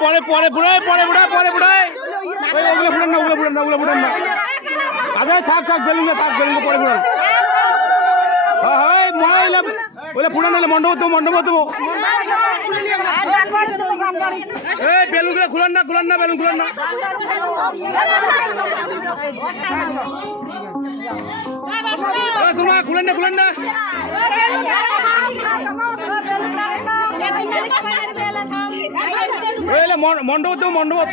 পরে পরে বুড়াই পরে বুড়াই পরে বুড়াই ওগুলো ফুটান না ওগুলো ফুটান না ওগুলো ফুটান না আগে থাক থাক বেলুন না থাক বেলুন পরে ফুটান হ্যাঁ মনে ওগুলো ফুটান না মণ্ডপ দেবো মণ্ডপ দেবো এই বেলুনগুলো খুলান না বেলুন খুলান না খুলেন না মণ্ডপ দেবো মণ্ডপ